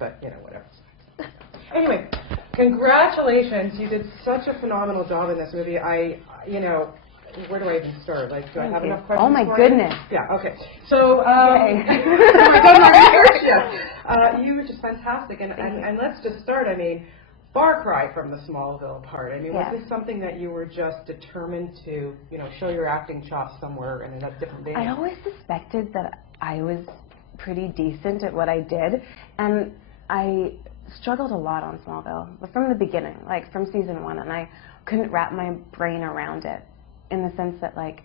but, you know, whatever. Anyway, congratulations. You did such a phenomenal job in this movie. You know, where do I even start? Like, do I have enough questions? Oh my goodness. Yeah, okay. So, I don't know research yet. You were just fantastic. And let's just start. I mean, far cry from the Smallville part. I mean, was this something that you were just determined to, you know, show your acting chops somewhere in a different vein? I always suspected that I was pretty decent at what I did, and I struggled a lot on Smallville from the beginning, like from season 1, and I couldn't wrap my brain around it in the sense that, like,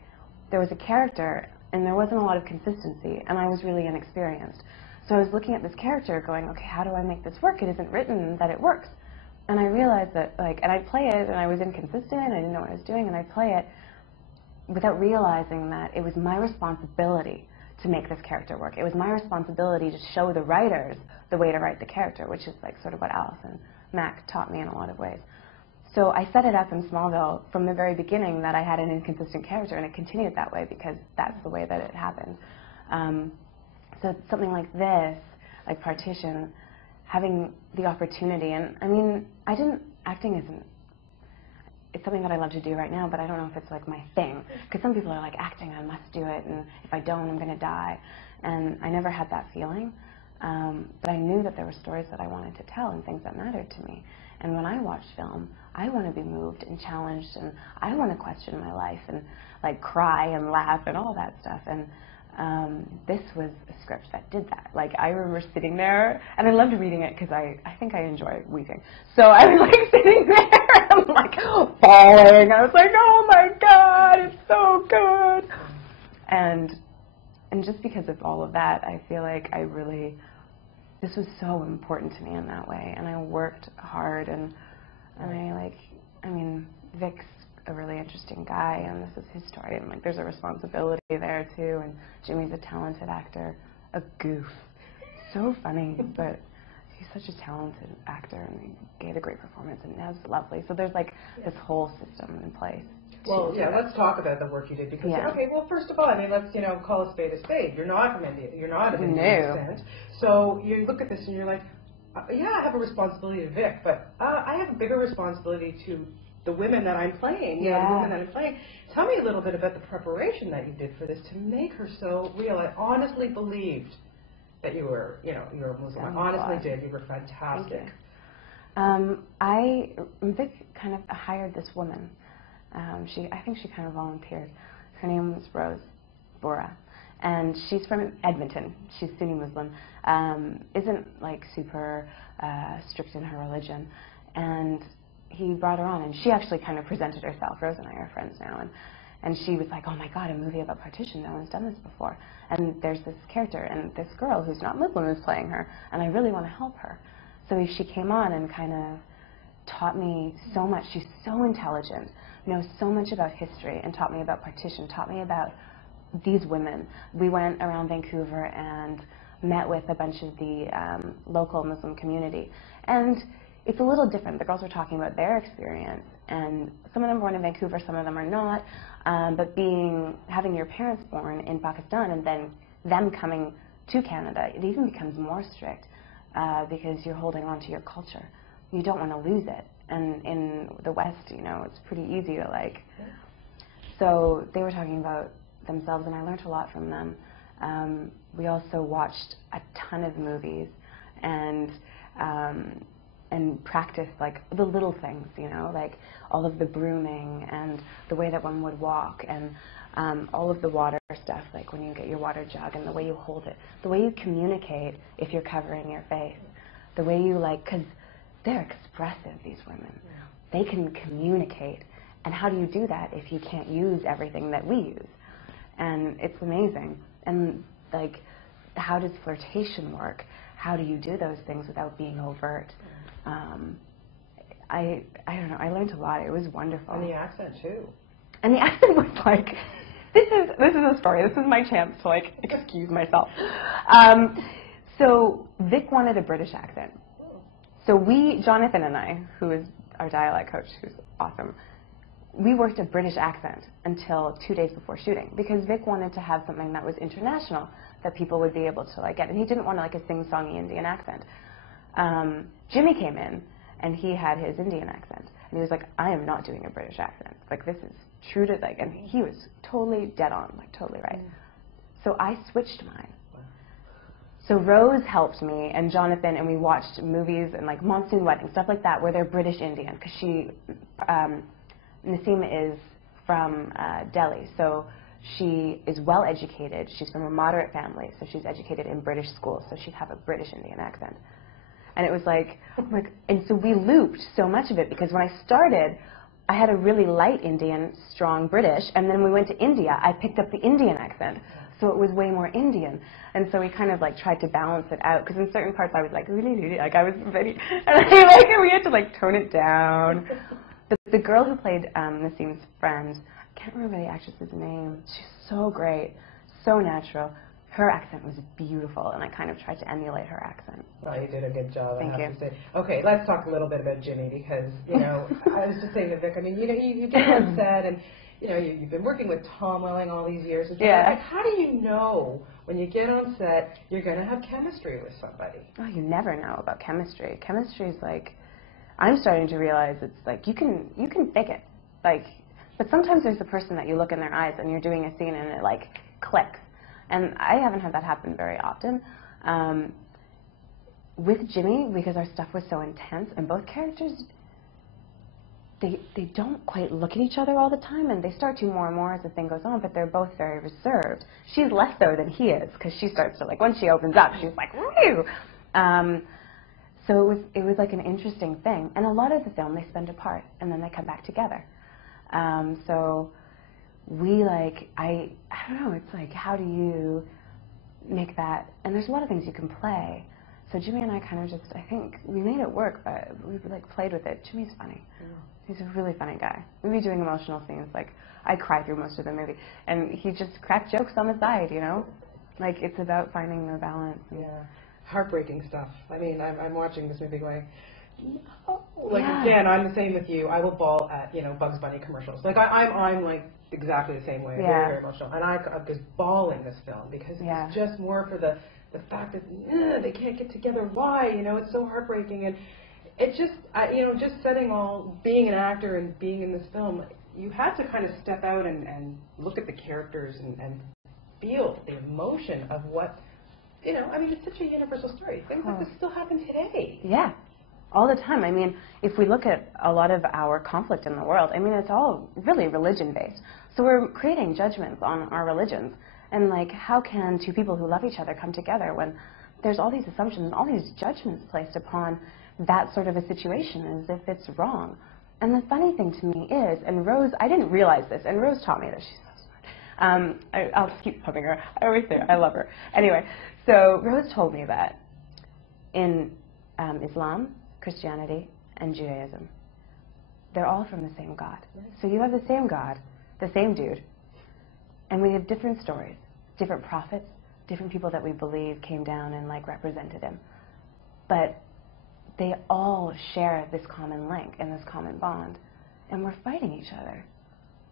there was a character and there wasn't a lot of consistency, and I was really inexperienced. So I was looking at this character going, okay, how do I make this work? It isn't written that it works. And I realized that, like, and I'd play it and I was inconsistent, I didn't know what I was doing, and I'd play it without realizing that it was my responsibility to make this character work. It was my responsibility to show the writers the way to write the character, which is like sort of what Alice and Mac taught me in a lot of ways. So I set it up in Smallville from the very beginning that I had an inconsistent character, and it continued that way because that's the way that it happened. So something like this, like Partition, having the opportunity, and I mean, acting isn't, it's something that I love to do right now, but I don't know if it's like my thing. Because some people are like, acting, I must do it, and if I don't, I'm going to die. And I never had that feeling. But I knew that there were stories that I wanted to tell and things that mattered to me. And when I watch film, I want to be moved and challenged, and I want to question my life and like cry and laugh and all that stuff. And this was a script that did that. Like, I remember sitting there, and I loved reading it because I think I enjoy weeping. So I was like sitting there and like bawling. I was like, oh my God, it's so good. And just because of all of that, I feel like this was so important to me in that way. And I worked hard, and I mean, Vic's a really interesting guy, and this is his story, and like there's a responsibility there too, and Jimmy's a talented actor, a goof, so funny, but he's such a talented actor, and he gave a great performance, and Nev's lovely, so there's like this whole system in place. Well, yeah, let's talk about the work you did, because, okay, well, first of all, I mean, let's, you know, call a spade a spade. You're not of Indian descent, so you look at this and you're like, yeah, I have a responsibility to Vic, but I have a bigger responsibility to the women that I'm playing, you know, the women that I'm playing. Tell me a little bit about the preparation that you did for this to make her so real. I honestly believed that you were, you know, you were a Muslim. I honestly did. You were fantastic. Vic kind of hired this woman. I think she kind of volunteered. Her name was Rose Bora, and she's from Edmonton. She's Sunni Muslim, isn't like super strict in her religion, and he brought her on, and she actually kind of presented herself. Rose and I are friends now, and she was like, oh my God, a movie about partition, no one's done this before. And there's this character, and this girl who's not Muslim is playing her, and I really want to help her. So she came on and kind of taught me so much. She's so intelligent, knows so much about history, and taught me about partition, taught me about these women. We went around Vancouver and met with a bunch of the local Muslim community. And it's a little different. The girls were talking about their experience, and some of them born in Vancouver, some of them are not. But having your parents born in Pakistan and then them coming to Canada, it even becomes more strict because you're holding on to your culture. You don't want to lose it. And in the West, you know, it's pretty easy to like. So they were talking about themselves, and I learned a lot from them. We also watched a ton of movies and practiced like the little things, you know, like all of the brooming and the way that one would walk, and all of the water stuff, like when you get your water jug and the way you hold it, the way you communicate if you're covering your face, the way you like, because they're expressive, these women. They can communicate. And how do you do that if you can't use everything that we use? And it's amazing. And like, how does flirtation work? How do you do those things without being overt? I don't know, I learned a lot. It was wonderful. And the accent too. And the accent was like, this is a story. This is my chance to like excuse myself. So Vic wanted a British accent. So Jonathan and I, who is our dialect coach, who's awesome, we worked a British accent until 2 days before shooting, because Vic wanted to have something that was international that people would be able to like get, and he didn't want like a sing-songy Indian accent. Jimmy came in, and he had his Indian accent. And he was like, I am not doing a British accent. Like, this is true to, like, and he was totally dead on, like, totally right. So I switched mine. So Rose helped me, and Jonathan, and we watched movies and, like, Monsoon Wedding, stuff like that, where they're British Indian, because she, Naseem is from Delhi, so she is well educated. She's from a moderate family, so she's educated in British schools, so she'd have a British Indian accent. And it was like, and so we looped so much of it, because when I started, I had a really light Indian, strong British, and then when we went to India, I picked up the Indian accent, so it was way more Indian. And so we kind of like tried to balance it out, because in certain parts I was like, really, like I was very, and we had to like tone it down. But the girl who played Naseem's friend, I can't remember the actress's name, she's so great, so natural. Her accent was beautiful, and I kind of tried to emulate her accent. Well, you did a good job, Thank I have you. to say. Okay, let's talk a little bit about Jimmy, because, you know, I was just saying to Vic, I mean, you know, you get on set, and, you know, you've been working with Tom Welling all these years. Yeah. Like, how do you know when you get on set you're going to have chemistry with somebody? Oh, you never know about chemistry. Chemistry is like, I'm starting to realize it's like, you can fake it. Like, but sometimes there's a person that you look in their eyes and you're doing a scene and it like clicks. And I haven't had that happen very often. With Jimmy, because our stuff was so intense, and both characters, they don't quite look at each other all the time, and they start to more and more as the thing goes on, but they're both very reserved. She's less so than he is, because she starts to, like, once she opens up, she's like, woo! So it was like an interesting thing. And a lot of the film, they spend apart, and then they come back together. So we, like, I don't know, it's like, how do you make that, and there's a lot of things you can play. So Jimmy and I kind of just, I think, we made it work, but we, like, played with it. Jimmy's funny. He's a really funny guy. We'd be doing emotional scenes, like, I cry through most of the movie, and he just cracked jokes on the side, you know? Like, it's about finding the balance. Yeah. Heartbreaking stuff. I mean, I'm watching this movie going, no. Like, again, I'm the same with you. I will bawl at, you know, Bugs Bunny commercials. Like, I'm like, exactly the same way. Yeah. Very, very emotional. And I was bawling this film, because it's just more for the fact that they can't get together. Why? You know, it's so heartbreaking. And it just, you know, just being an actor and being in this film, you had to kind of step out and look at the characters and feel the emotion of what, you know, I mean, it's such a universal story. Things like this still happen today. Yeah, all the time. I mean, if we look at a lot of our conflict in the world, I mean, it's all really religion-based. So we're creating judgments on our religions. And, like, how can two people who love each other come together when there's all these assumptions, all these judgments placed upon that sort of a situation as if it's wrong? And the funny thing to me is, and Rose, I didn't realize this, and Rose taught me this, she's so smart. I'll just keep pumping her. I always say I love her. Anyway, so Rose told me that in Islam, Christianity, and Judaism, they're all from the same God. So you have the same God, the same dude, and we have different stories, different prophets, different people that we believe came down and, like, represented him. But they all share this common link and this common bond, and we're fighting each other.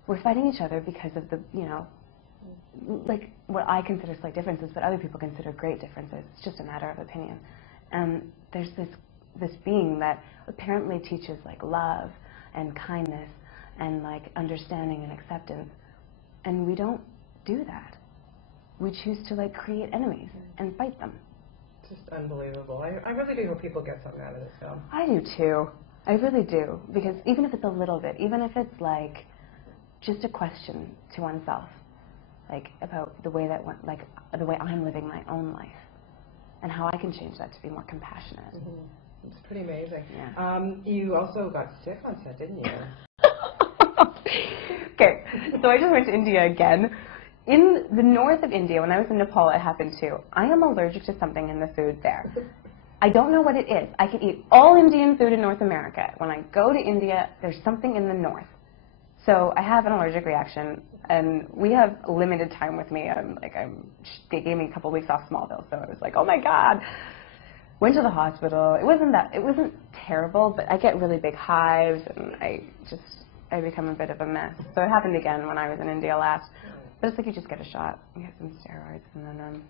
We're fighting each other because of the, you know, like, what I consider slight differences, but other people consider great differences. It's just a matter of opinion. And there's this being that apparently teaches, like, love and kindness and, like, understanding and acceptance. And we don't do that. We choose to, like, create enemies and fight them. Just unbelievable. I really do hope people get something out of this film. I do too. I really do. Because even if it's a little bit, even if it's, like, just a question to oneself, like, about the way that the way I'm living my own life, and how I can change that to be more compassionate. It's pretty amazing. Yeah. You also got sick on set, didn't you? Okay, so I just went to India again. In the north of India, when I was in Nepal, it happened too. I am allergic to something in the food there. I don't know what it is. I can eat all Indian food in North America. When I go to India, there's something in the north. So I have an allergic reaction, and we have limited time with me. They gave me a couple weeks off Smallville, so I was like, oh my God. Went to the hospital. It wasn't terrible, but I get really big hives, and I become a bit of a mess. So it happened again when I was in India last. But it's like you just get a shot, you get some steroids, and then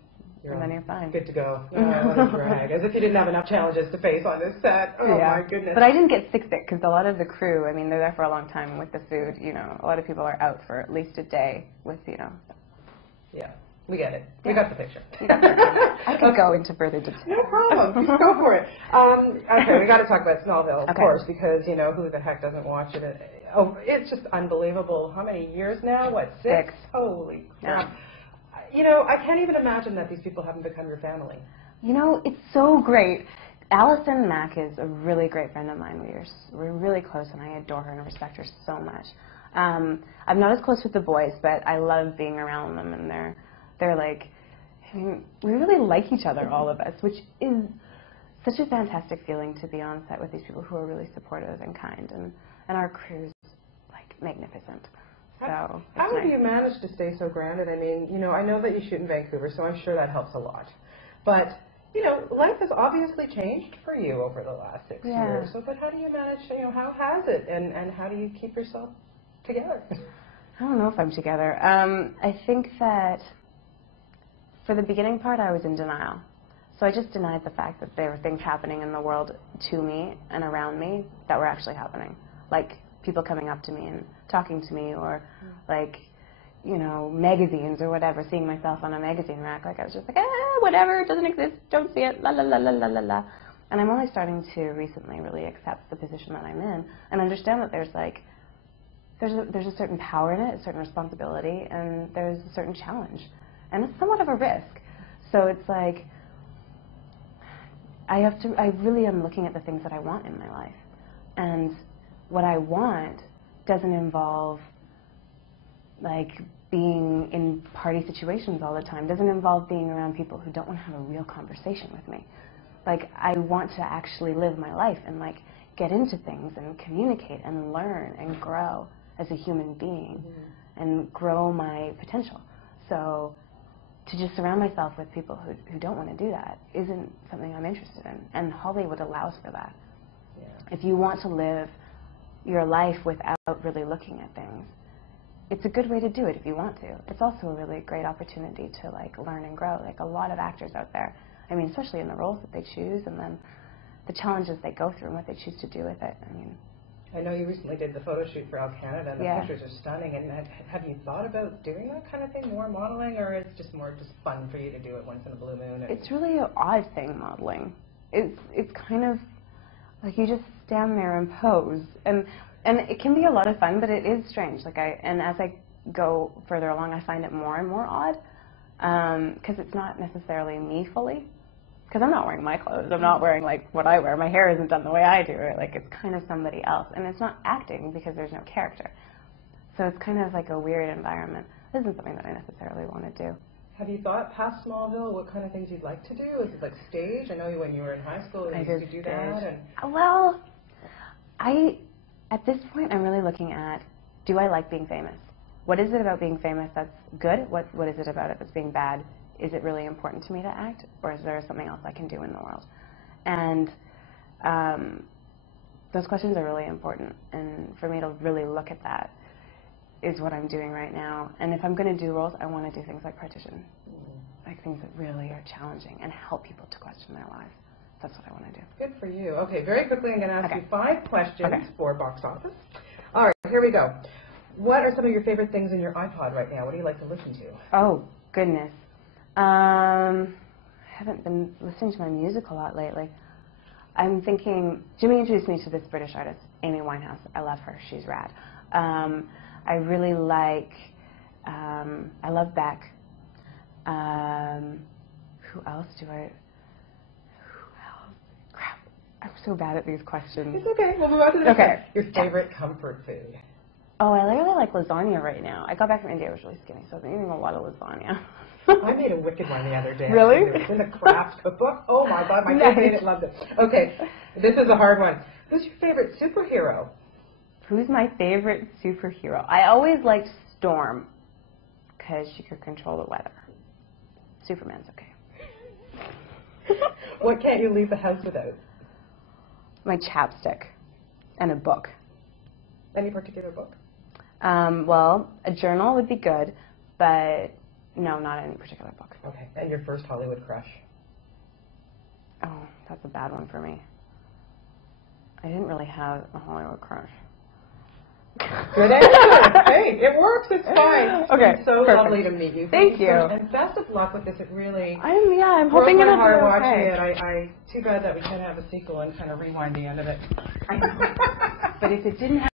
and then you're fine. Good to go. As if you didn't have enough challenges to face on this set. Oh my goodness. But I didn't get sick because a lot of the crew, I mean, they're there for a long time with the food. You know, a lot of people are out for at least a day with, you know. Yeah, we get it. We got the picture. I could go into further detail. No problem. Just go for it. Okay, we got to talk about Smallville, of course, because, you know, who the heck doesn't watch it? Oh, it's just unbelievable. How many years now? What, 6? Holy crap. Yeah. You know, I can't even imagine that these people haven't become your family. You know, it's so great. Allison Mack is a really great friend of mine. We're really close, and I adore her and respect her so much. I'm not as close with the boys, but I love being around them, and they're like, I mean, we really like each other, all of us, which is such a fantastic feeling to be on set with these people who are really supportive and kind, and our crew's like magnificent. So how have you managed to stay so grounded? I mean, you know, I know that you shoot in Vancouver, so I'm sure that helps a lot. But, you know, life has obviously changed for you over the last 6 years. So, but how do you manage, you know, how has it? And how do you keep yourself together? I don't know if I'm together. I think that for the beginning part, I was in denial. So I just denied the fact that there were things happening in the world to me and around me that were actually happening. Like people coming up to me and talking to me, or like, you know, magazines or whatever, seeing myself on a magazine rack. Like I was just like, whatever, it doesn't exist, don't see it, la la la la la la la. And I'm only starting to recently really accept the position that I'm in and understand that there's like, there's a certain power in it, a certain responsibility, and there's a certain challenge. And it's somewhat of a risk. So it's like, I really am looking at the things that I want in my life. And what I want doesn't involve like being in party situations all the time, doesn't involve being around people who don't want to have a real conversation with me. Like I want to actually live my life and like get into things and communicate and learn and grow as a human being and grow my potential. So to just surround myself with people who don't want to do that isn't something I'm interested in, and Hollywood allows for that. Yeah. If you want to live your life without really looking at things, it's a good way to do it if you want to. It's also a really great opportunity to like learn and grow. Like a lot of actors out there, I mean, especially in the roles that they choose and then the challenges they go through and what they choose to do with it. I mean, I know you recently did the photo shoot for Canada, and the pictures are stunning. And have you thought about doing that kind of thing, more modeling, or it's just more fun for you to do it once in a blue moon? It's really an odd thing, modeling. It's kind of like you just stand there and pose, and it can be a lot of fun, but it is strange. Like and as I go further along, I find it more and more odd because it's not necessarily me fully. Because I'm not wearing my clothes, I'm not wearing like what I wear, my hair isn't done the way I do it, like it's kind of somebody else. And it's not acting because there's no character. So it's kind of like a weird environment. This isn't something that I necessarily want to do. Have you thought past Smallville what kind of things you'd like to do? Is it like stage? I know when you were in high school you used to do that. Well, at this point I'm really looking at, do I like being famous? What is it about being famous that's good? What is it about it that's being bad? Is it really important to me to act, or is there something else I can do in the world? And those questions are really important, and for me to really look at that is what I'm doing right now. And if I'm going to do roles, I want to do things like Partition, like things that really are challenging and help people to question their lives. That's what I want to do. Good for you. Okay, very quickly I'm going to ask you 5 questions for box office. All right, here we go. What are some of your favorite things in your iPod right now? What do you like to listen to? Oh, goodness. I haven't been listening to my music a lot lately. I'm thinking, Jimmy introduced me to this British artist, Amy Winehouse. I love her, she's rad. I really like, I love Beck. Who else? Crap, I'm so bad at these questions. It's okay, we'll move on to the next one. Your favorite comfort food? Oh, I really like lasagna right now. I got back from India, I was really skinny, so I've been eating a lot of lasagna. I made a wicked one the other day. Really? It was in the craft cookbook. Oh my God, my kids made it, loved it. Okay, this is a hard one. Who's your favorite superhero? Who's my favorite superhero? I always liked Storm, because she could control the weather. Superman's okay. What can't you leave the house without? My chapstick and a book. Any particular book? Well, a journal would be good, but No, not any particular book. Okay. And your first Hollywood crush? Oh, that's a bad one for me. I didn't really have a Hollywood crush. Good answer. Hey, it works. It's fine. Okay. It's so perfect. lovely to meet you. Thank you. And best of luck with this. It really. I'm hoping it'll it'll be be watching okay. it. Too bad that we can't have a sequel and kind of rewind the end of it. I know. But if it didn't